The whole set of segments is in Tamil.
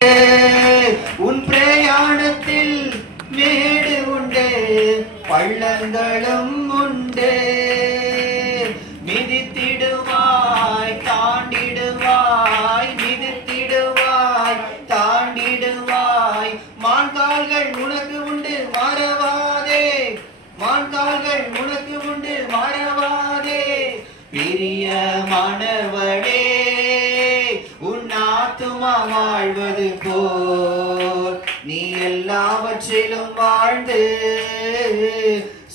உன் பிரயாணத்தில் மேடு உண்டு, பள்ளங்களும் உண்டு. மிதித்திடுவாய் தாண்டிடுவாய், மிதித்திடுவாய் தாண்டிடுவாய். மான்கால்கள் உனக்கு உண்டு மறவாதே, மான்கால்கள் உனக்கு உண்டு மறவாதே. பிரியமானவளே, உன் ஆத்துமா வாழ்வது போல் நீ எல்லாவற்றிலும் வாழ்ந்து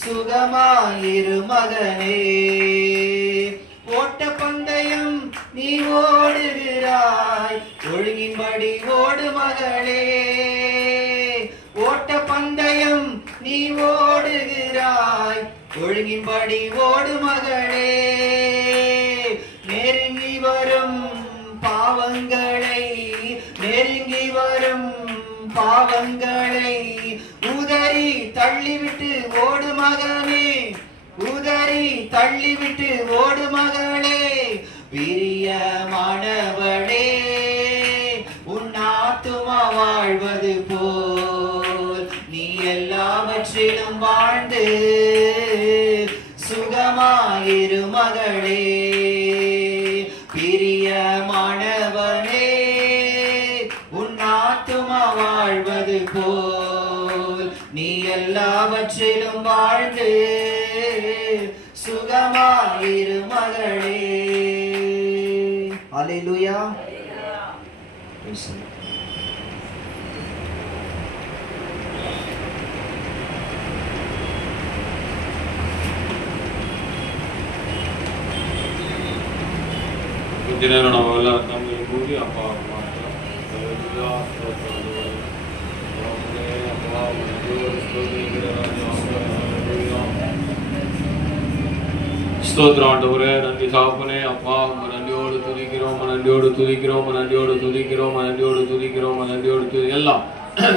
சுகமாயிரு மகனே. ஓட்ட பந்தயம் நீ ஓடுகிறாய், ஒழுங்கின்படி ஓடு மகளே. ஓட்ட பந்தயம் நீ ஓடுகிறாய், ஒழுங்கின்படி ஓடு மகளே. நெருங்கி வரும் பாவங்களை, நெருங்கி வரும் பாவங்களை உதறி தள்ளிவிட்டு ஓடு மகனே, உதறி தள்ளிவிட்டு ஓடு மகளே. பிரியமானவளே, உன் ஆத்துமா வாழ்வது போல் நீ எல்லாவற்றிலும் வாழ்ந்து சுகமாயிரு மகளே. பிரியமானவனே, உன் ஆத்துமா வாழ்வது போல் நீ எல்லாவற்றிலும் வாழ்ந்து சுகமாயிரு மகளே. அல்லேலூயா. கொஞ்ச நேரம் நம்ம எல்லாம் நம்ம கூடி அப்பா அம்மா ஸ்தோத்திரம் ஆண்டவரே. நன்றி தகப்பனே. அப்பா நன்றியோடு துதிக்கிறோம், நன்றியோடு துதிக்கிறோம், நன்றியோடு துதிக்கிறோம், நன்றியோடு துதிக்கிறோம், நன்றியோடு எல்லாம்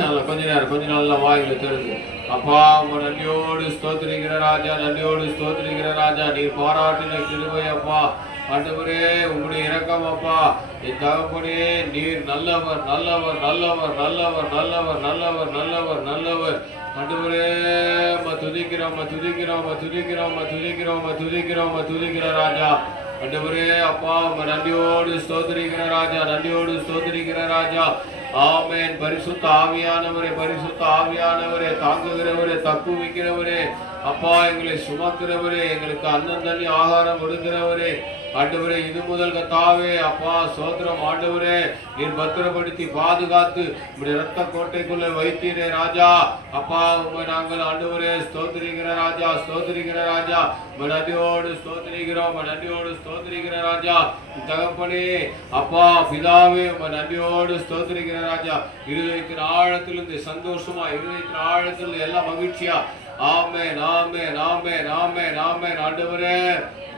நல்லா கொஞ்ச நேரம் நல்லா வாயில திறந்து அப்பா உங்க நன்றியோடு ஸ்தோத்திரிக்கிற ராஜா, நன்றியோடு ஸ்தோத்திரிக்கிற ராஜா. நீர் பாராட்டின கிருபை அப்பா ஆண்டவரே, உங்களுடைய இரக்கம் அப்பா. என் தகப்பனே, நீர் நல்லவர் நல்லவர் நல்லவர் நல்லவர் நல்லவர் நல்லவர் நல்லவர் நல்லவர் ஆண்டவரே. துதிக்கிறோம் துதிக்கிறோம் துதிக்கிறோம் துதிக்கிறோம் துதிக்கிறோம் துதிக்கிற ராஜா ஆண்டவரே. அப்பா உங்க நன்றியோடு ஸ்தோத்திரிக்கிற ராஜா, நன்றியோடு ஸ்தோத்திரிக்கிற ராஜா. ஆமென். பரிசுத்த ஆவியானவரே, பரிசுத்த ஆவியானவரே, தாங்குகிறவரே, தப்புவிக்கிறவரே அப்பா, எங்களை சுமக்கிறவரே, எங்களுக்கு அன்னம் தண்ணி ஆகாரம் கொடுக்கிறவரே ஆண்டவரே. இது முதல் கத்தாவே அப்பா சோத்திரம் ஆண்டவரே. நீர் பத்திரப்படுத்தி பாதுகாத்து உடைய ரத்த கோட்டைக்குள்ள வைத்தீரே ராஜா. அப்பா உண்மை நாங்கள் ஆண்டவரே ஸ்தோத்திரிக்கிற ராஜா, ஸ்தோத்திரிக்கிற ராஜா. நன்றியோடு ஸ்தோத்திரிக்கிறோம், நன்றியோடு ஸ்தோத்திரிக்கிற ராஜா. தகப்பனே அப்பா பிதாவே நன்றியோடு ஸ்தோத்திரிக்கிற ராஜா. இருதயத்தின் ஆழத்திலிருந்து சந்தோஷமா, இருதயத்தின் ஆழத்தில் எல்லாம் மகிழ்ச்சியா. ஆமென் ஆமென் ஆமென் ஆமென் ஆமென் ஆண்டவரே.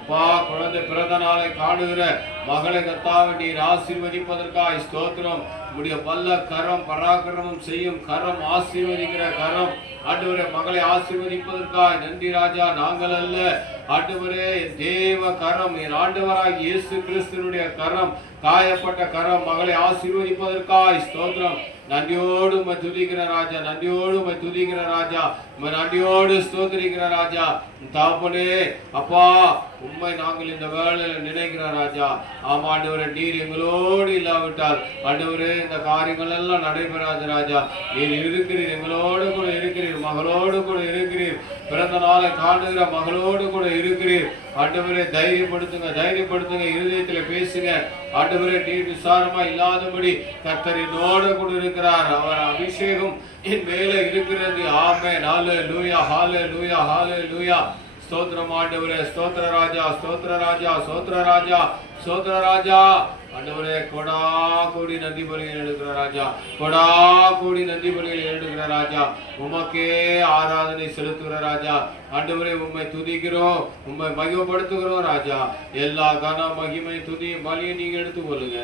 அப்பா குழந்தை பிறந்த நாளை காணுகிற மகளை கத்தாவை நீர் ஆசீர்வதிப்பதற்காய் ஸ்தோத்திரம். உடைய வல்ல கரம், பராக்கிரமம் செய்யும் கரம், ஆசீர்வதிக்கிற கரம் ஆண்டவரே, மகளை ஆசீர்வதிப்பதற்காய் நன்றி ராஜா. நாங்கள் அல்ல ஆண்டவரே, தேவ கரம், என் ஆண்டவராய் இயேசு கிறிஸ்துவினுடைய கரம், காயப்பட்ட கரம் மகளை ஆசீர்வதிப்பதற்காய் ஸ்தோத்திரம். நன்றியோடு துதிக்கிற ராஜா, நன்றியோடு துதிக்கிற ராஜா, நன்றியோடு ஸ்தோத்திரிக்கிற ராஜா. தகப்பனே அப்பா உண்மை நாங்கள் இந்த வேளையில் நினைக்கிற ராஜா. ஆமா ஆண்டவரே, நீர் எங்களோடு இல்லாவிட்டால் ஆண்டவரே இந்த காரியங்கள் எல்லாம் நடைபெறாது ராஜா. நீர் இருக்கிறீர், எங்களோடு கூட இருக்கிறீர், மகளோடு கூட இருக்கிறீர், பிறந்த நாளை காணுகிற மகளோடு கூட இருக்கிறீர் ஆண்டவரே. தைரியப்படுத்துங்க, தைரியப்படுத்துங்க, இருதயத்தில் பேசுங்க ஆண்டவரே. நீர் விசாரமா இல்லாதபடி கர்த்தர் என்னோடு கூட இருக்கிறார், அவர் அபிஷேகம் என் மேல இருக்கிறது. ஆமென். ஹல்லேலூயா ஹல்லேலூயா ஹல்லேலூயா. ஸ்தோத்திரம் ஆண்டவரே. ஸ்தோத்திர ராஜா, ஸ்தோத்திர ராஜா, ஸ்தோத்திர ராஜா, ஸ்தோத்திர ராஜா ஆண்டவரே. கொடா கோடி நன்றி பலிகள் எடுக்கிற ராஜா, கொடா கோடி நன்றி பலிகள் எடுக்கிற ராஜா. உமக்கே ஆராதனை செலுத்துகிற ராஜா ஆண்டவரே. உம்மை துதிக்கிறோம், உம்மை மகிமைப்படுத்துகிறோம் ராஜா. எல்லா கன மகிமை துதி பலியை நீங்க எடுத்துக்கொள்ளுங்க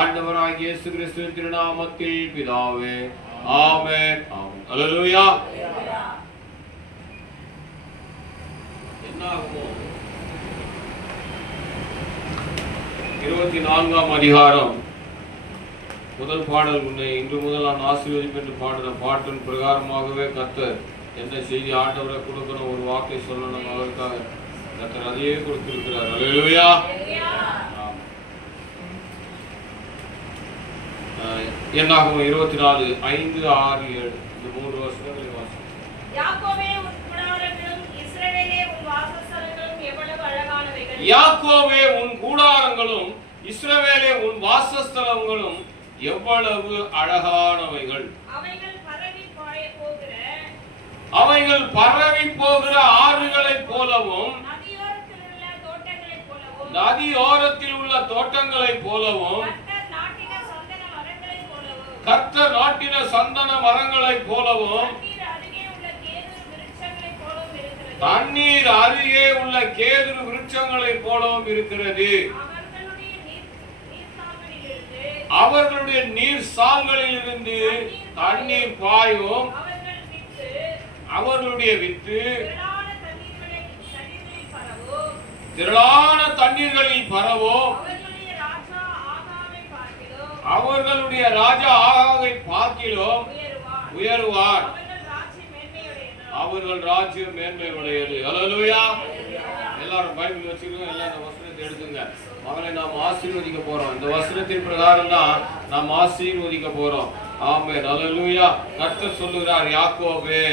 ஆண்டவராகிய இயேசு கிறிஸ்துவின் திருநாமத்தில் பிதாவே. ஆமென் ஆமென். அல்லேலூயா. என்ன ஆகும்? 24ஆம் அதிகாரம் முதல் பாடல் உன்னை இன்று முதல் நான் ஆசீர்வதிப்பேன் என்று பாடின பாட்டின் பிரகாரமாகவே கர்த்தர் என்ன செய்தி ஆண்டவரை கொடுக்கணும், ஒரு வாக்கை சொல்லணும், அவருக்காக கர்த்தர் அதையே கொடுத்திருக்கிறார். அல்லேலூயா. என்னாகும் 24, 5, 6, 7 இந்த 3 வருஷங்களை வாசி. யாக்கோபே உன் கூடாரங்களும் இஸ்ரவேலே உன் வாசஸ்தலங்களும் எவ்வளவு அழகானவைகள். யாக்கோபே உன் கூடாரங்களும் இஸ்ரவேலே உன் வாசஸ்தலங்களும் எவ்வளவு அழகானவைகள். அவைகள் பரவி போகிற ஆறுகளைப் போலவும் நதியோரத்தில் உள்ள தோட்டங்களைப் போலவும் கர்த்தர் நாட்டின சந்தன மரங்களைப் போலவும் தண்ணீர் அருகே உள்ள கேதுரு விருட்சங்களைப் போலவும் இருக்கிறது. அவர்களுடைய நீர் சால்களில் இருந்து தண்ணீர் பாயும், அவர்களுடைய வித்து திரளான தண்ணீர்களில் பரவும், அவர்களுடைய ராஜா ஆகாவை பார்க்கிலும் உயர்வார், அவர்கள் ராஜ்யம் மேன்மை உடையது. அல்லேலூயா. எல்லாரும் பைபிள் வச்சுக்கோங்க, எல்லா இந்த வசனத்தை எடுத்துங்க. மகளை நாம் ஆசீர்வதிக்க போறோம். இந்த வசனத்தின் பிரகாரம் தான் நாம் ஆசீர்வதிக்க போறோம். ஆமென். அல்லேலூயா. கர்த்தர் சொல்லுகிறார், யாக்கோபே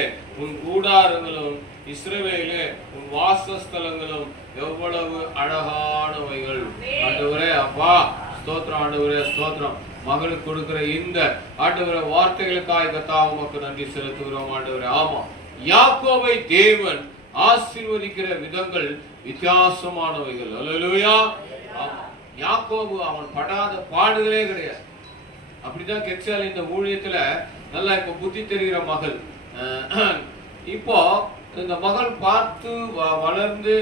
உன் கூடாரங்களும் இஸ்ரவேலே உன் வாசஸ்தலங்களும் எவ்வளவு அழகானவைகள். ஆண்டவரே அப்பா ஸ்தோத்திரம், ஆண்டவரே ஸ்தோத்திரம். மகளுக்கு கொடுக்கிற இந்த ஆண்டவரே வார்த்தைகளுக்காக கர்த்தாவே உமக்கு நன்றி செலுத்துகிறோம் ஆண்டவரே. ஆமா, யாக்கோபை தேவன் ஆசீர்வதிக்கிற விதங்கள் வித்தியாசமானவைகள். அல்லேலூயா. யாக்கோபு அவன் படாத பாடுகளே கிடையாது. அப்படிதான் கெட்சால் இந்த ஊழியத்துல நல்லா இப்ப புத்தி தெரிகிற மகள். இப்போ இந்த மகள் பார்த்து வளர்ந்து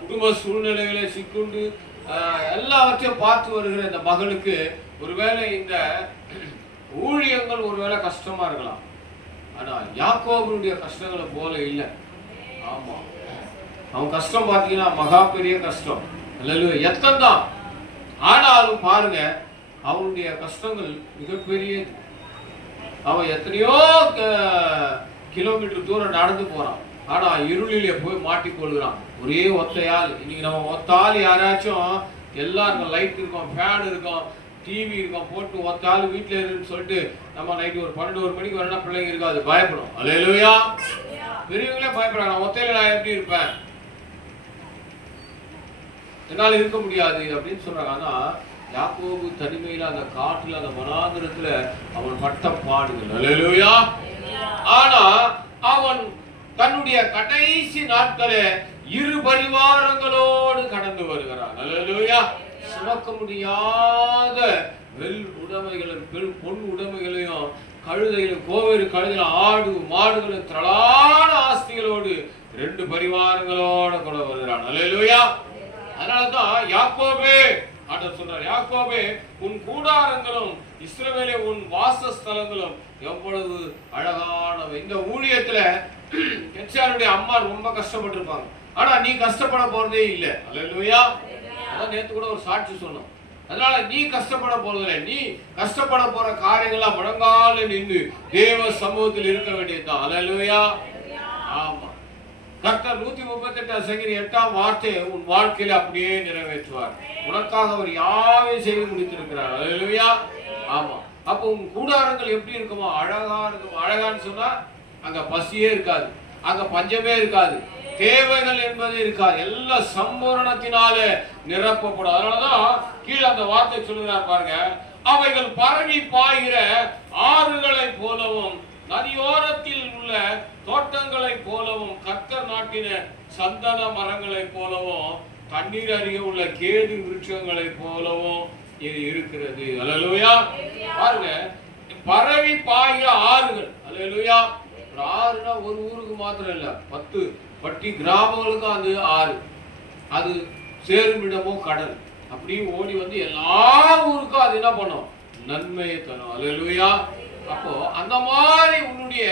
குடும்ப சூழ்நிலைகளை சிக்குண்டு எல்லாவற்றையும் பார்த்து வருகிற இந்த மகளுக்கு ஒருவேளை இந்த ஊழியங்கள் ஒருவேளை கஷ்டமா இருக்கலாம். ஆனா யாக்கோபுடைய கஷ்டங்களை போல இல்லை. ஆமா, அவன் கஷ்டம் பார்த்தீங்கன்னா மகா பெரிய கஷ்டம். எத்தனை தான் ஆனாலும் பாருங்க, அவனுடைய கஷ்டங்கள் மிகப்பெரியது. அவன் எத்தனையோ கிலோமீட்டர் தூரம் நடந்து போறான். ஆனா இருளிலே போய் மாட்டிக்கொள்கிறான். ஒரே ஒத்தையால். இன்னைக்கு நம்ம ஒத்தால் யாராச்சும் எல்லாருக்கும் லைட் இருக்கும், ஃபேன் இருக்கும், டிவி இருக்கும், போட்டு ஒத்தால் வீட்டுல இருக்குன்னு சொல்லிட்டு நம்ம நைட்டு ஒரு 12 மணிக்கு வரணும், பிள்ளைங்க இருக்காது, பயப்படும். அல்லேலூயா. பெரியவங்களே பயப்படுறாங்க. ஒத்தையில நான் எப்படி இருப்பேன், என்னால இருக்க முடியாது அப்படின்னு சொல்றாங்க. ஆனா யாக்கோபு தனிமையில அந்த காட்டுல அந்த வனாந்திரத்துல அவன் பட்ட பாடுகள். அல்லேலூயா. ஆனா அவன் தன்னுடைய கடைசி நாட்களே 2 பரிவாரங்களோடு கடந்து வருகிறான். அல்லேலூயா. சுமக்க முடியாத வெள் உடைமைகளும் பொன் உடைமைகளையும் கழுதையிலும் கோவேறு கழுதையிலும் ஆடு மாடுகளும் திரளான ஆஸ்திகளோடு 2 பரிவாரங்களோட கூட வருகிறான். அல்லேலூயா. அதனாலதான் யாக்கோபே ஆண்டவர் சொல்றார், யாக்கோபே உன் கூடாரங்களும் இஸ்ரவேலே உன் வாசஸ்தலங்களும் எவ்வளவு அழகானவை. இந்த ஊழியத்துல கெட்சாலுடைய அம்மா ரொம்ப கஷ்டப்பட்டு இருப்பாங்க. ஆனா நீ கஷ்டப்பட போறதே இல்லை. அல்லேலூயா. அதான் நேத்து கூட ஒரு சாட்சி சொன்னோம். அதனால நீ கஷ்டப்பட போறதில்லை. நீ கஷ்டப்பட போற காரியங்களா முழங்கால நின்று தேவ சமூகத்தில் இருக்க வேண்டியதுதான். அல்லேலூயா. ஆமா, கர்த்தர் 138 சங்கீதம் 8ஆம் வார்த்தையை உன் வாழ்க்கையில அப்படியே நிறைவேற்றுவார். உனக்காக அவர் யாவையும் செய்து முடித்திருக்கிறார். அல்லேலூயா. ஆமா, அப்போ உன் கூடாரங்கள் எப்படி இருக்குமா? அழகா இருக்கும். அழகான்னு சொன்னா அங்க பசியே இருக்காது, அங்க பஞ்சமே இருக்காது, தேவைகள் என்பது இருக்காது, எல்லாம் சம்பூரணத்தினாலே நிரப்பப்படும். அதனாலதான் கீழே அந்த வார்த்தை சொல்லுகிறார் பாருங்க, அவைகள் பரவி பாய்கிற ஆறுகளை போலவும் நதியோரத்தில் உள்ள தோட்டங்களை போலவும் கர்த்தர் நாட்டின சந்தன மரங்களை போலவும் தண்ணீர் அருகே உள்ள கேது விருட்சங்களை போலவும் இது இருக்கிறது. அல்லேலூயா. பாருங்க, பரவி பாய்கிற ஆறுகள். அல்லேலூயா. ஒரு ஆறுனா ஒரு ஊருக்கு மாத்திரம் இல்ல, 10 பட்டி கிராமங்களுக்கும் அது ஆறு. அது சேருமிடமோ கடல். அப்படியே ஓடி வந்து எல்லா ஊருக்கும் அது என்ன பண்ணும்? நன்மையை தரும். அல்லேலூயா. அப்போ அந்த மாதிரி உன்னுடைய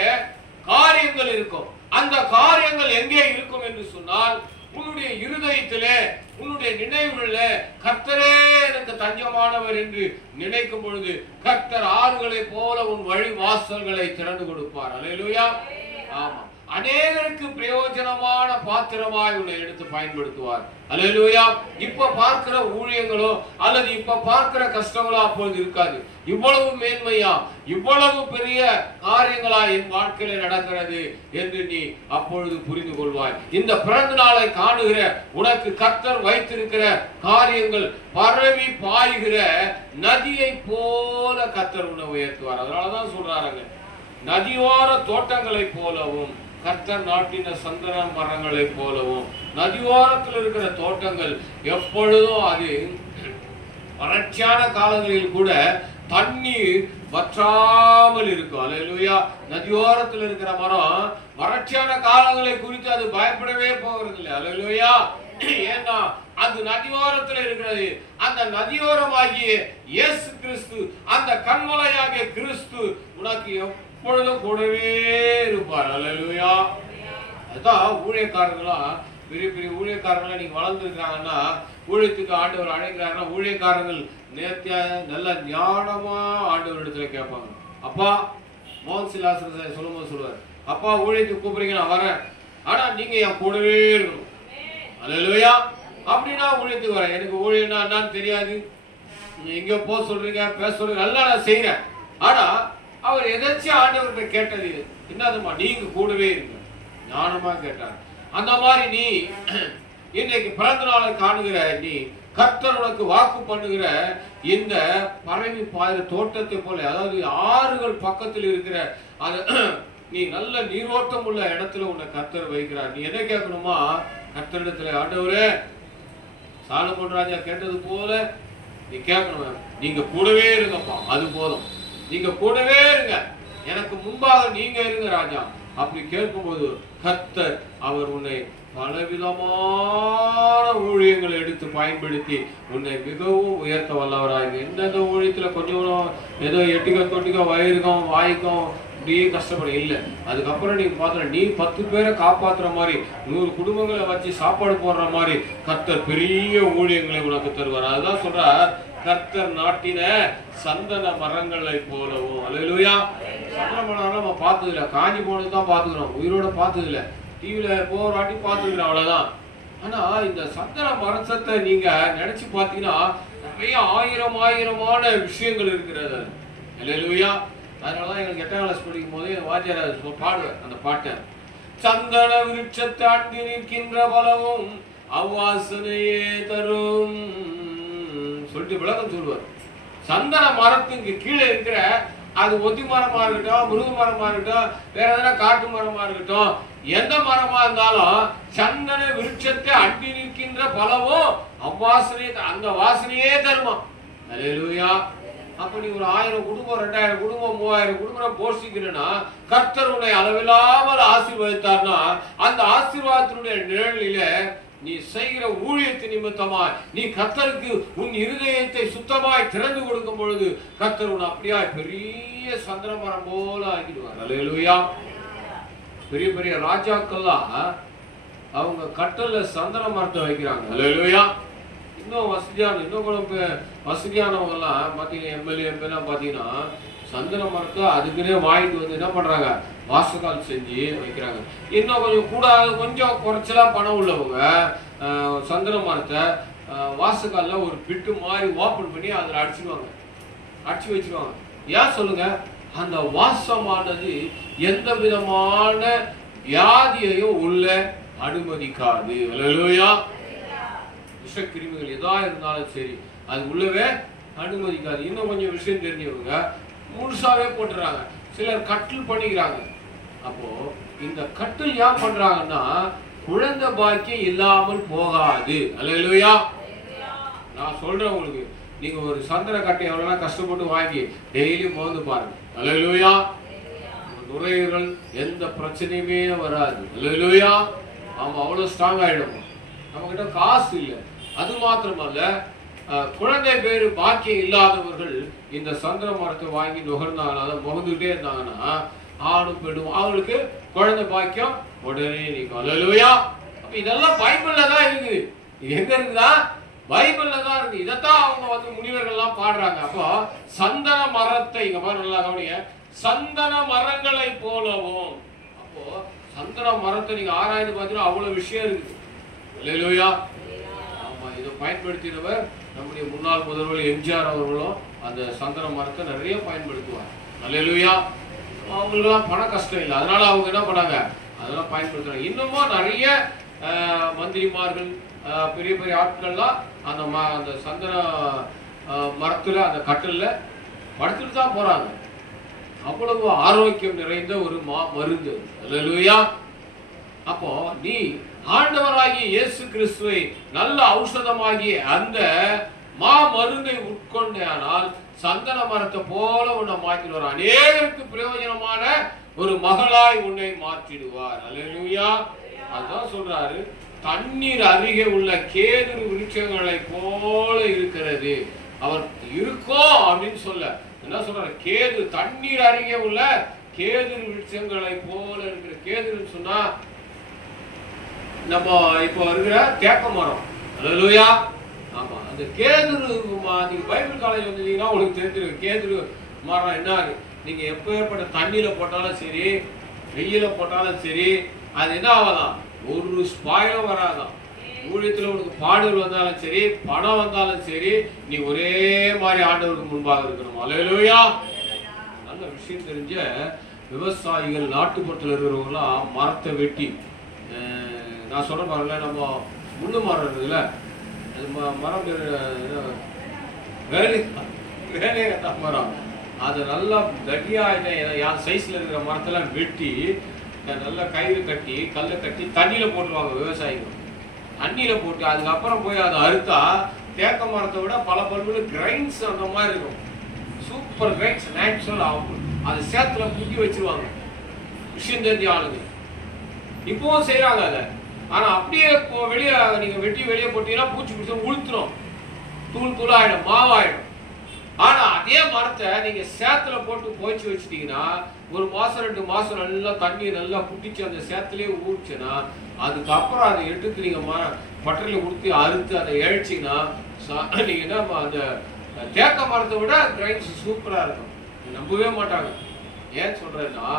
காரியங்கள் இருக்கும். அந்த காரியங்கள் எங்கே இருக்கும் என்று சொன்னால் உன்னுடைய இருதயத்திலே, உன்னுடைய நினைவுல கர்த்தரே எனக்கு தஞ்சமானவர் என்று நினைக்கும் பொழுது கர்த்தர் ஆறுகளை போல உன் வழி வாசல்களை திறந்து கொடுப்பார். அல்லேலூயா. ஆமா, அநேகருக்கு பிரயோஜனமான பாத்திரமாய் உன்னை எடுத்து பயன்படுத்துவார். அல்லேலூயா. இப்ப பார்க்கிற ஊழியங்களோ அல்லது இப்ப பார்க்கிற கஷ்டங்களோ அப்பொழுது இருக்காது. இவ்வளவு மேன்மையா, இவ்வளவு பெரிய காரியங்களா என் வாழ்க்கையில நடக்கிறது என்று நீ அப்பொழுது புரிந்து கொள்வாய். இந்த பிறந்த நாளை காணுகிற உனக்கு கர்த்தர் வைத்திருக்கிற காரியங்கள் பரவி பாய்கிற நதியை போல கர்த்தர் உன்னை உயர்த்துவார். அதனாலதான் சொல்றாங்க, நதியோர தோட்டங்களை போலவும் கர்த்தர் நாட்டின சந்தன மரங்களை போலவும். நதியோரத்தில் இருக்கிற தோட்டங்கள் எப்பொழுதும் அது வறட்சியான காலங்களில் கூட தண்ணீர் வற்றாமல் இருக்கும். அல்லேலூயா. நதியோரத்தில் இருக்கிற மரம் வறட்சியான காலங்களை குறித்து அது பயப்படவே போகிறது இல்லை. அல்லேலூயா. ஏன்னா அது நதியோரத்தில் இருக்கிறது. அந்த நதியோரமாகிய இயேசு கிறிஸ்து, அந்த கண்மலையாகிய கிறிஸ்து உனக்கு எப்பொழுதும் கூடவே இருப்பார். அல்லேலூயா. அதுதான் ஊழியக்காரங்களா, பெரிய பெரிய ஊழியக்காரங்களா நீங்க வளர்ந்துருக்காங்கன்னா, ஊழியத்துக்கு ஆண்டவர் அழைக்கிறாங்கன்னா, ஊழியக்காரர்கள் நேர்த்தியா நல்ல ஞானமா ஆண்டவர் இடத்துல கேட்பாங்க. அப்பா, மோகன் சிலாசர் சொல்லும்போது சொல்லுவார், அப்பா ஊழியத்துக்கு கூப்பிடுறீங்க, நான் வரேன், ஆனா நீங்க என் கூடவே இருக்கணும். அல்லேலூயா. அப்படின்னா ஊழியத்துக்கு வரேன். எனக்கு ஊழியம்னா என்னன்னு தெரியாது, எங்க போக சொல்றீங்க, பேச சொல்றீங்க, நல்லா நான் செய்யறேன். ஆனா அவர் எதாச்சும் ஆண்டவர்கிட்ட கேட்டது என்னதுமா, நீங்க கூடவே இருங்க, ஞானமா கேட்டார். அந்த மாதிரி நீ இன்றைக்கு பிறந்த நாளை காணுகிற நீ கர்த்தர் உனக்கு வாக்கு பண்ணுகிற இந்த பரவி பாயிற தோட்டத்தை போல, அதாவது ஆறுகள் பக்கத்தில் இருக்கிற அது நீ நல்ல நீரோட்டம் உள்ள இடத்துல உன்னை கர்த்தர் வைக்கிறார். நீ என்ன கேட்கணுமா, கர்த்தரிடத்துல, ஆண்டவரே சாலமோன் ராஜா கேட்டது போல நீ கேட்கணும், நீங்க கூடவே இருங்கப்பா, அது போதும், நீங்க கூடவே இருங்க, எனக்கு முன்பாக நீங்க இருங்க ராஜா. அப்படி கேட்கும்போது கர்த்தர் அவர் உன்னை பலவிதமான ஊழியங்களை எடுத்து பயன்படுத்தி உன்னை மிகவும் உயர்த்த வல்லவராக. எந்தெந்த ஊழியத்துல கொஞ்சம் ஏதோ எட்டிக்க தொட்டிக்க வயிறுக்கும் வாய்க்கும் அப்படியே கஷ்டப்பட இல்லை. அதுக்கப்புறம் நீ பாத்திர, நீ 10 பேரை காப்பாற்றுற மாதிரி, 100 குடும்பங்களை வச்சு சாப்பாடு போடுற மாதிரி கர்த்தர் பெரிய ஊழியங்களை உனக்கு தருவார். அதுதான் சொல்ற, கர்த்தர் நாட்டின சந்தன மரங்களை போலவும். அல்லேலூயா. சந்தன மரம் நம்ம பார்த்தது இல்லை, காஞ்சி போனது தான் பார்த்துக்கிறோம், உயிரோட பார்த்தது இல்லை, டிவியில போராட்டி பார்த்துக்கிறோம், அவ்வளவுதான். ஆனா இந்த சந்தன மரத்தை நீங்க நினைச்சு பார்த்தீங்கன்னா நிறைய ஆயிரமான விஷயங்கள் இருக்கிறது. அல்லேலூயா. அதனாலதான் எங்களுக்கு 8ஆம் கிளாஸ் படிக்கும் போது வாத்தியார் பாடுவார் அந்த பாட்டை, சந்தன விருட்சத்தை அண்டி நிற்கின்ற பலவும் அவ்வாசனையே தரும் சொல்லிட்டு விளக்கம் சொல்லுவார். சந்தன மரத்துக்கு கீழே இருக்கிற அது ஒத்தி மரமா இருக்கட்டும், முருகு மரமா இருக்கட்டும், வேற எதனா காட்டு மரமா இருக்கட்டும், எந்த மரமா இருந்தாலும் சந்தன விருட்சத்தை அண்டி நிற்கின்ற பலவும் அவ்வாசனையே, அந்த வாசனையே தருமா. அல்லேலூயா. அப்ப நீ ஒரு 1000 குடும்பம், 2000 குடும்பம், 3000 குடும்பம் போஷிக்கிறேன்னா கர்த்தர் உன்னை அளவில்லாமல் ஆசீர்வதித்தார்னா அந்த ஆசீர்வாதத்தினுடைய நிழலில நீ செய்கிற ஊழியத்தின் நிமித்தமாய் நீ கர்த்தருக்கு உன் இருதயத்தை சுத்தமாய் திறந்து கொடுக்கும் பொழுது கர்த்தர் உன் அப்படியா பெரிய சந்திர மரம் போல ஆகிடுவார். அல்லேலூயா. பெரிய பெரிய ராஜாக்கள்லாம் அவங்க கட்டல்ல சந்திர மரத்தை வைக்கிறாங்க. அல்லேலூயா. இன்னும் வசதியான, இன்னும் கூட வசதியானவங்க எல்லாம் பாத்தீங்கன்னா எம்எல்ஏ எல்லாம் பாத்தீங்கன்னா சந்தன மரத்தை அதுக்குன்னே வாங்கிட்டு வந்து என்ன பண்றாங்க, வாசக்கால் செஞ்சு வைக்கிறாங்க. இன்னும் கொஞ்சம் கூடாது, கொஞ்சம் குறைச்சலா பணம் உள்ளவங்க சந்தன மரத்தை வாசக்கால்ல ஒரு பிட்டு மாதிரி ஓப்பன் பண்ணி அதில் அடிச்சு வச்சிருவாங்க. ஏன் சொல்லுங்க, அந்த வாசமானது எந்த விதமான வியாதியையும் உள்ள அனுமதிக்காது. அல்லேலூயா. விஷக்கிருமிகள் எதா இருந்தாலும் சரி அது உள்ளவே அனுமதிக்காது. இன்னும் கொஞ்சம் விஷயம் தெரிஞ்சவங்க முழுசாவே போட்டுறாங்க, சிலர் கட்டில் பண்ணிக்கிறாங்க. அப்போ இந்த கட்டில் ஏன் பண்றாங்கன்னா குழந்தை பாக்கியம் இல்லாமல் போகாது. அல்லேலூயா. நான் சொல்றேன் உங்களுக்கு, நீங்க ஒரு சந்தன கட்டை எவ்வளவு கஷ்டப்பட்டு வாங்கி டெய்லி மோந்து பாருங்க. அல்லேலூயா. நுரையீரல் எந்த பிரச்சனையுமே வராது. அல்லேலூயா. ஆமா, அவ்வளவு ஸ்ட்ராங் ஆயிடும். நம்ம கிட்ட காசு இல்லை. அது மாத்திரமல்ல, குழந்தை பேரு பாக்கியம் இல்லாதவர்கள் இந்த சந்திர மரத்தை வாங்கி நுகர்ந்தாங்கன்னா, அதை முகந்துகிட்டே இருந்தாங்கன்னா ஆணும் பெண்ணும் அவங்களுக்கு குழந்தை பாக்கியம் உடனே நீக்கும். அல்லேலூயா. அப்ப இதெல்லாம் பைபிள்ல தான் இருக்குது. இது எங்க இருக்குதா? பைபிள்ல தான் இருக்கு. இதைத்தான் அவங்க முனிவர்கள்லாம் பாடுறாங்க. அப்போ சந்தன மரத்தை இங்க பாரு, நல்லா கவனிங்க, சந்தன மரங்களை போலவும். அப்போ சந்தன மரத்தை நீங்க ஆராய்ந்து பார்த்தீங்கன்னா அவ்வளவு விஷயம் இருக்குது. அல்லேலூயா. ஆமா, இதை பயன்படுத்தினவர் நம்முடைய முன்னாள் முதல்வர் எம்ஜிஆர் அவர்களும் அந்த சந்தன மரத்தை நிறைய பயன்படுத்துவார். அல்லேலூயா. அவங்களுக்கெல்லாம் பண கஷ்டம் இல்லை, அதனால அவங்க என்ன பண்ணாங்க, அதெல்லாம் பயன்படுத்துறாங்க. இன்னமும் நிறைய மந்திரிமார்கள், பெரிய பெரிய ஆட்கள்லாம் அந்த சந்தன மரத்துல, அந்த கட்டில்ல படுத்துட்டு தான் போறாங்க. அவ்வளவு ஆரோக்கியம் நிறைந்த ஒரு மருந்து. அல்லேலூயா. அப்போ நீ ஆண்டவராகிய இயேசு கிறிஸ்துவை நல்ல ஔஷதமாகிய அந்த மருந்தை உட்கொண்டானால் சந்தன மரத்தை போல உன்னை மாற்றிடுவார். அநேகருக்கு பிரயோஜனமான ஒரு மகளாய் உன்னை மாற்றிடுவார். அல்லேலூயா. அதான் சொல்றாரு, தண்ணீர் அருகே உள்ள கேதுரு விருட்சங்களை போல இருக்கிறது. அவர் இருக்கோம் அப்படின்னு சொல்ல என்ன சொல்றாரு, கேது, தண்ணீர் அருகே உள்ள கேதுரு விருட்சங்களை போல இருக்கிற. கேதுன்னு சொன்னா நம்ம இப்போ இருக்கிற தேக்க மரம். அல்லேலூயா. ஆமா, அந்த கேதுரு, நீங்க பைபிள் காலேஜ் வந்தீங்கன்னா உங்களுக்கு தெரிஞ்சிருக்கு கேதுரு மரம் என்ன. நீங்க எப்பேற்பட்ட தண்ணியில போட்டாலும் சரி, வெயில போட்டாலும் சரி, அது என்ன ஆகலாம், ஒரு ஸ்பாயிலும் வராதான். ஊழியத்துல உனக்கு பாடுகள் வந்தாலும் சரி, பணம் வந்தாலும் சரி, நீ ஒரே மாதிரி ஆண்டவருக்கு முன்பாக இருக்கணும். அல்லேலூயா. நல்ல விஷயம் தெரிஞ்ச விவசாயிகள், நாட்டுப்புறத்தில் இருக்கிறவங்களாம் மரத்தை வெட்டி, நான் சொல்ற பாருங்கள, நம்ம முள்ளு மரம் இருக்குதுல்ல, அது மரம் வேலையகத்தா மரம், அது நல்லா கட்டியா யார் சைஸ்ல இருக்கிற மரத்தெல்லாம் வெட்டி நல்லா கயிறு கட்டி கல்லை கட்டி தண்ணியில போட்டுருவாங்க விவசாயிகள். தண்ணியில போட்டு அதுக்கப்புறம் போய் அதை அறுத்தா தேக்க மரத்தை விட பல பல்வேறு கிரைன்ஸ் அந்த மாதிரி இருக்கும். சூப்பர் கிரைன்ஸ், நேச்சுரல் ஆகும். அது சேத்துல புட்டி வச்சிருவாங்க விஷயம் தெரிஞ்ச ஆளுங்க. இப்பவும் செய்யறாங்க அதை. ஆனா அப்படியே வெளியே நீங்க வெட்டி வெளியே போட்டீங்கன்னா பூச்சி பிடிச்சா உளுத்துரும், தூள் தூளாயிடும், மாவாயிடும். ஆனா அதே மரத்தை நீங்க சேத்துல போட்டு போய்ச்சி வச்சுட்டீங்கன்னா 1 மாசம் 2 மாசம் நல்லா தண்ணி நல்லா புட்டிச்சு அந்த சேத்துலயே ஊறிச்சுன்னா, அதுக்கப்புறம் அதை எடுத்து நீங்க பட்டறையில கொடுத்து அறுத்து அதை இழைச்சிங்கன்னா நீங்க என்ன, அந்த தேக்க மரத்தை விட கிரைன்ஸ் சூப்பரா இருக்கும். நம்பவே மாட்டாங்க. ஏன் சொல்றேன்னா,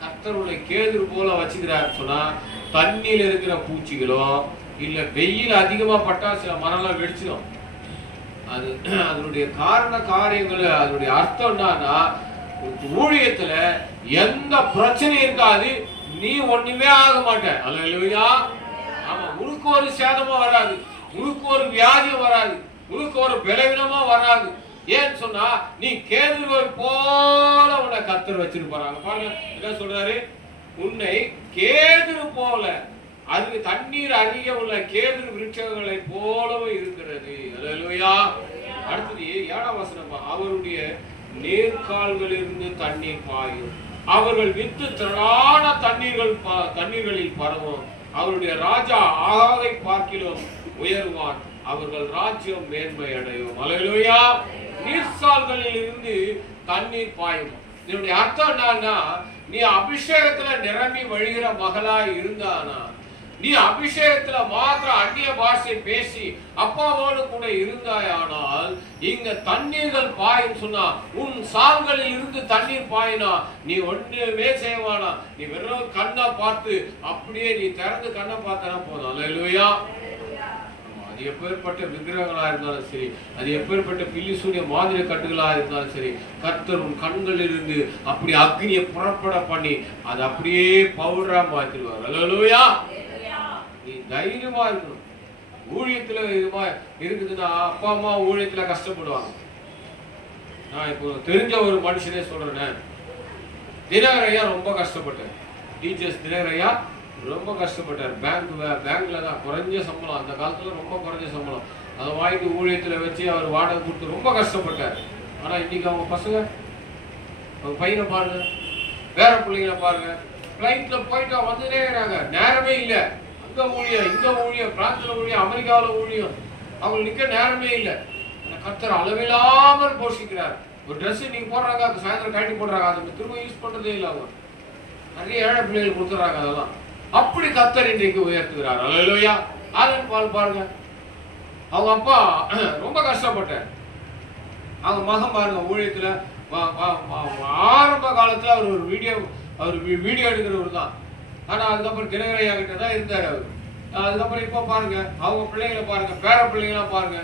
கர்த்தருடைய கேதுரு போல வச்சுக்கிறாரு சொன்னா, தண்ணியில இருக்கிற பூச்சிகளோ இல்ல வெயில் அதிகமா பட்டா சில மரம்லாம் வெடிச்சிடும். அது அதனுடைய காரண காரியங்கள், அதனுடைய அர்த்தம் என்னன்னா, ஊழியத்துல எந்த பிரச்சனையும் இருக்காது, நீ ஒண்ணுமே ஆக மாட்ட. அல்லேலூயா. ஆமா, உனக்கு ஒரு சேதமும் வராது, உனக்கு ஒரு வியாதியும் வராது, உனக்கு ஒரு பலவீனமும் வராது. ஏன்னு சொன்னா, நீ கேதுருவை போல உன்னை கர்த்தர் வச்சிருப்பாங்க. பாருங்க என்ன சொல்றாரு, உன்னை கேதுரு போல, அது தண்ணீர் அருகே உள்ள கேதுரு விருட்சங்களை போலவே இருக்கிறது. அல்லேலூயா. அடுத்தது 7ஆம் வசனம், அவருடைய நேர்கால்களிலிருந்து தண்ணீர் பாயும், அவர்கள் வித்து திரளான தண்ணீர்களில் பரவும், அவருடைய ராஜா ஆகாதை பார்க்கிலும் உயர்வான், அவர்கள் ராஜ்யம் மேன்மை அடையும். அல்லேலூயா. நீர்சால்களில் இருந்து தண்ணீர் பாயும். இதனுடைய அர்த்தம் என்னன்னா, நீ அபிஷேகத்துல நிரம்பி வழிகிற மகளாய் இருந்தானா, நீ அபிஷேகத்துல மாத்திரம் அந்நிய பாஷை பேசி அப்பாவோடு கூட இருந்தாயானால், இங்க தண்ணீர்கள் பாயும் சொன்னா, உன் சால்களில் இருந்து தண்ணீர் பாயினா நீ ஒண்ணுமே செய்வானா, நீ வெறும் கண்ணை பார்த்து அப்படியே நீ திறந்து கண்ணை பார்த்தனா போதும். அல்லேலூயா. அது எப்பேற்பட்ட விக்கிரகங்களா இருந்தாலும் சரி, அது எப்பேற்பட்ட பில்லி சூரிய மாதிரி கட்டுகளா இருந்தாலும் சரி, கர்த்தர் உன் கண்களில் இருந்து அப்படி அக்னியை புறப்பட பண்ணி அதை அப்படியே பவுடரா மாத்திடுவார். அல்லேலூயா. நீ தைரியமா இருக்கணும். ஊழியத்துல இருக்குதுன்னா, அப்பா அம்மா ஊழியத்துல கஷ்டப்படுவாங்க. நான் இப்போ தெரிஞ்ச ஒரு மனுஷனே சொல்றேன், தினகர் ஐயா ரொம்ப கஷ்டப்பட்டார். டீச்சர்ஸ் தினகர் ஐயா ரொம்ப கஷ்டப்பட்டார். பேங்க்ல தான் குறைஞ்ச சம்பளம், அந்த காலத்துல ரொம்ப குறைஞ்ச சம்பளம், அதை வாங்கிட்டு ஊழியத்துல வச்சு அவர் வாடகை கொடுத்து ரொம்ப கஷ்டப்பட்டார். ஆனா இன்னைக்கு அவங்க பசங்க, அவங்க பையனை பாருங்க, வேற பிள்ளைங்களை பாருங்க, பிளைட்ல போயிட்டு வந்துட்டே இருக்காங்க, நேரமே இல்லை. அங்க ஊழியம், இங்க ஊழியம், பிரான்ஸ்ல ஊழியம், அமெரிக்காவில் ஊழியம், அவங்களுக்கு நிக்க நேரமே இல்லை. கர்த்தர் அளவில்லாமல் போஷிக்கிறார். ஒரு ட்ரெஸ் நீங்க போடுறாங்க, அது சாயந்தரம் கட்டி போடுறாங்க, அதை திரும்ப யூஸ் பண்றதே இல்லை. அவங்க நிறைய ஏழை பிள்ளைகள் கொடுத்துறாங்க. அதெல்லாம் அப்படி கர்த்தர் இன்றைக்கு உயர்த்துகிறார். அல்லேலூயா. ஆலன் பால் பாருங்க, அவங்க அப்பா ரொம்ப கஷ்டப்பட்டார். அவங்க மகன் பாருங்க ஊழியத்துல ஆரம்ப காலத்துல அவர் ஒரு வீடியோ எடுக்கிறவர் தான். ஆனா அதுக்கப்புறம் தினகரையா கிட்ட தான் இருந்தார் அவர். அதுக்கப்புறம் இப்போ பாருங்க அவங்க பிள்ளைங்களை பாருங்க, பேர பிள்ளைங்களாம் பாருங்க,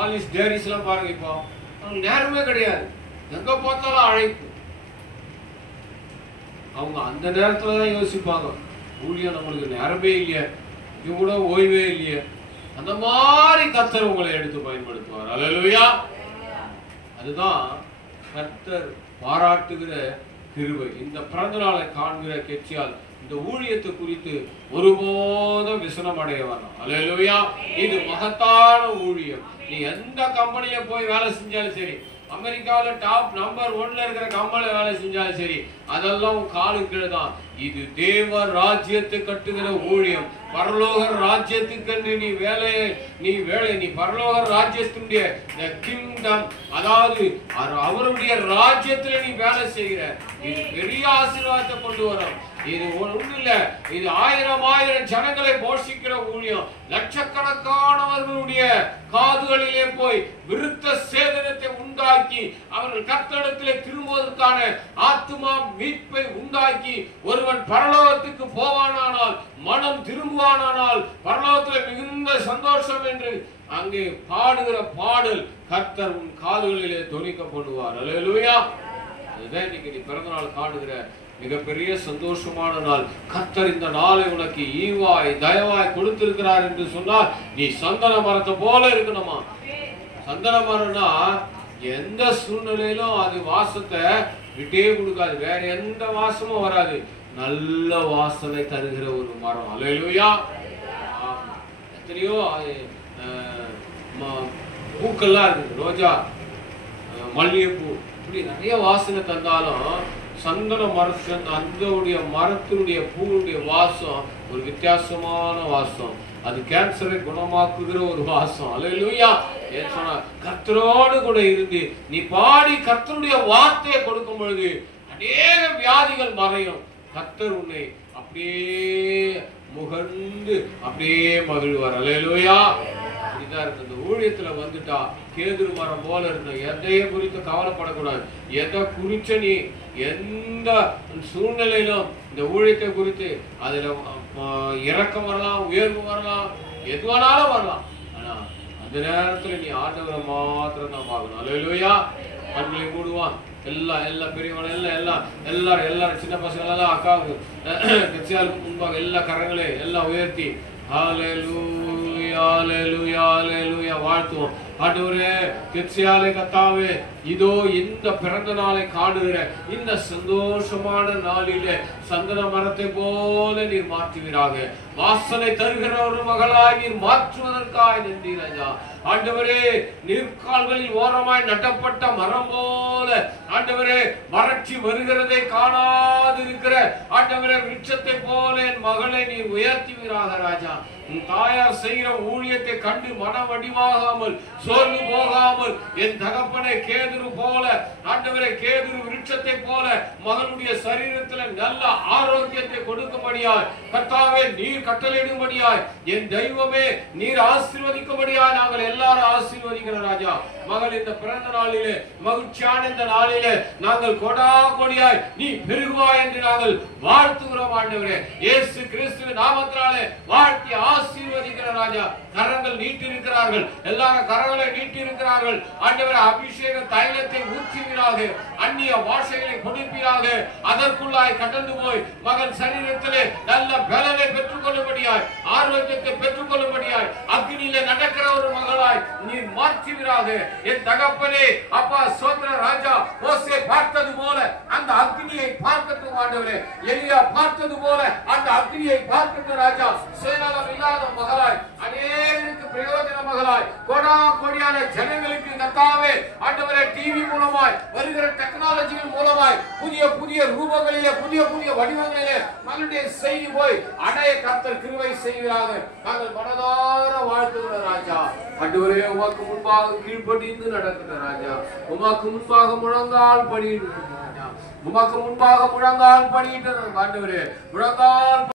ஆலிஸ் டேரிஸ் எல்லாம் பாருங்க. இப்போ அவங்க நேரமே கிடையாது, எங்க பார்த்தாலும் அழைப்பு. அவங்க அந்த நேரத்துலதான் யோசிப்பாங்க, ஊழியம் நம்மளுக்கு நேரமே இல்லையே, இது கூட ஓய்வே இல்லையே. அந்த மாதிரி கர்த்தர் உங்களை எடுத்து பயன்படுத்துவார். அல்லேலூயா. அதுதான் கர்த்தர் பாராட்டுகிற கிருபை. இந்த பிறந்த நாளை காண்கிற கெச்சியால் இந்த ஊழியத்தை குறித்து ஒருபோதும் விசனம் அடைய வேண்டாம். அல்லேலூயா. இது மகத்தான ஊழியம். நீ எந்த கம்பெனியை போய் வேலை செஞ்சாலும் சரி, அமெரிக்காவில் டாப் நம்பர் 1ல இருக்கிற கம்பெனில வேலை செஞ்சாலும் சரி, அதெல்லாம் காலுக்கு தான். இது தேவ ராஜ்யத்தை கட்டுகிற ஊழியம். பரலோக ராஜ்யத்துக்கு நீ பரலோக ராஜ்யத்தினுடைய கிங்டம், அதாவது அவருடைய ராஜ்யத்துல நீ வேலை செய்கிற, இது பெரிய ஆசீர்வாதத்தை கொண்டு வரும். இது ஒண்ணு இல்ல, இது ஆயிரம் ஜனங்களை போஷிக்கிற ஊழியம். லட்சக்கணக்கானவர்களுடைய காதுகளிலே போய் விருத்த சேதனத்தை உண்டாக்கி அவர்கள் கர்த்தரிடத்திலே திரும்புவதற்கான ஆத்துமா மீட்பை உண்டாக்கி ஒருவன் பரலோகத்துக்கு போவானானால், மனம் திரும்புவானானால் பரலோகத்தில் மிகுந்த சந்தோஷம் என்று அங்கே பாடுகிற பாடல் கர்த்தர் உன் காதுகளிலே தொனிக்கப்படுவார். அல்லேலூயா. அதுதான் இன்னைக்கு நீ பிறந்த நாள் காணுகிற மிகப்பெரிய சந்தோஷமான நாள். கர்த்தர் இந்த நாளை உனக்கு ஈவாய் தயவாய் கொடுத்திருக்கிறார் என்று சொன்னால் நீ சந்தன மரத்தை போல இருக்கணுமா. சந்தன மரம்னா எந்த சூழ்நிலையிலும் அது வாசத்தை விட்டே கொடுக்காது, வேற எந்த வாசமும் வராது. நல்ல வாசனை தருகிற ஒரு மரம். அல்லேலூயா. எத்தனையோ பூக்கள்லாம் இருக்கு, ரோஜா, மல்லிகைப்பூ, இப்படி நிறைய வாசனை தந்தாலும் சந்தன அந்த மரத்தினுடைய பூவுடைய வாசம் ஒரு வித்தியாசமான வாசம். அது கேன்சரை குணமாக்குகிற ஒரு வாசம். அல்லேலூயா. ஏன் சொன்னா, கர்த்தரோடு கூட இருந்து நீ பாடி கர்த்தருடைய வார்த்தையை கொடுக்கும் பொழுது அநேக வியாதிகள் மறையும். கர்த்தர் உன்னை அப்படியே முகர்ந்து அப்படியே மகிழ்வார். அல்லேலூயா. அப்படிதான் இருக்கு. இந்த ஊழியத்துல வந்துட்டா கேதுரு மரம் போல இருந்த எதைய குறித்து கவலைப்படக்கூடாது. எதை குறிச்ச நீ எந்த சூழ்நிலையிலும் இந்த ஊழியத்தை குறித்து அதுல இறக்கம் வரலாம், உயர்வு வரலாம், எதுவானாலும் வரலாம். ஆனா அந்த நேரத்துல நீ ஆண்டவரை மாத்திரம் தான் பார்க்கணும். அல்லேலூயா. கண்களை மூடுவான். எல்லா பெரியவங்க எல்லாரும் சின்ன பசங்க எல்லாம் அக்காவுக்கு முன்பாக எல்லா கரங்களே எல்லாம் உயர்த்தி ஹல்லேலூயா ஹல்லேலூயா ஹல்லேலூயா வாழ்த்துவோம். ஆண்டவரே, கெத்சியாலே கர்த்தாவே, இதோ இந்த பிறந்த நாளை காணுகிற இந்த சந்தோஷமான நாளிலே சந்தன மரத்தை போல நீர் மாற்றுவீராக. வாசனை தருகிற ஒரு மகளாய் நீர் மாற்றுவதற்காக நன்றி ராஜா. ஆண்டவரே, நீர்க்கால்களில் ஓரமாய் நட்டப்பட்ட மரம் போல ஆண்டவரே வறட்சி வருகிறதை காணாது இருக்கிற ஆண்டவரே விருட்சத்தை போல என் மகளை நீர் உயர்த்துவீராக ராஜா. உன் தாயார் செய்கிற ஊழியத்தை கண்டு மனவடிவாகாமல் சோர்ந்து போகாமல் என் தகப்பனை கேதுரு போல ஆண்டவரே கேதுரு விருட்சத்தை போல மகனுடைய சரீரத்துல நல்ல ஆரோக்கியத்தை கொடுக்கும்படியாய் கர்த்தாவே நீர் கட்டளையிடும்படியாய் என் தெய்வமே நீர் ஆசீர்வதிக்கும்படியாய் நாங்கள் எல்லாரும் ஆசீர்வதிக்கிற ராஜா. மகள் இந்த பிறந்த நாளிலே மகிழ்ச்சியான இந்த நாளிலே நாங்கள் கொடா கொடியாய் நீ பெருகுவாய் என்று நாங்கள் வாழ்த்துகிறோம் ஆண்டவரே. இயேசு கிறிஸ்துவின் நாமத்தினாலே வாழ்த்தி ஆசீர்வதிக்கிற ராஜா. கரங்கள் நீட்டி இருக்கிறார்கள், எல்லாரும் கரங்களை நீட்டி இருக்கிறார்கள் ஆண்டவரே. அபிஷேக தைலத்தை ஊற்றுவீராக, அந்நிய பாஷைகளை கொடுப்பீராக, அதற்குள்ளாய் கடந்து போய் மகன் சரீரத்திலே நல்ல பலனை பெற்றுக் கொள்ளும்படியாய் ஆரோக்கியத்தை பெற்றுக் கொள்ளும்படியாய் அக்னியிலே நடக்கிற ஒரு மகளாய் நீர் மாற்றுவீராக. என் தகப்பனே அப்பா சோத்ர ராஜா, மோசே பார்த்தது போல அந்த அக்னியை பார்க்கட்டும் ஆண்டவரே. எலியா பார்த்தது போல அந்த அக்னியை பார்க்கட்டும் ராஜா. சேனாலம் இல்லாத மகளாய், அநேகருக்கு பிரயோஜன மகளாய், கோடா கோடியான ஜனங்களுக்கு கர்த்தாவே ஆண்டவரே டிவி மூலமாய் வருகிற டெக்னாலஜிகள் மூலமாய் புதிய புதிய ரூபங்களிலே புதிய புதிய வடிவங்களிலே மகளுடைய செய்தி போய் அடைய கர்த்தர் கிருபை செய்கிறாங்க. நாங்கள் மனதார வாழ்த்துகிற ராஜா. ஆண்டவரே, உமக்கு முன்பாக கீழ்ப்படிந்து நடக்கிற ராஜா. உமக்கு முன்பாக முழங்கால் படியிட்டு ராஜா. உமக்கு முன்பாக முழங்கால் படியிட்டு ஆண்டவரே முழங்கால்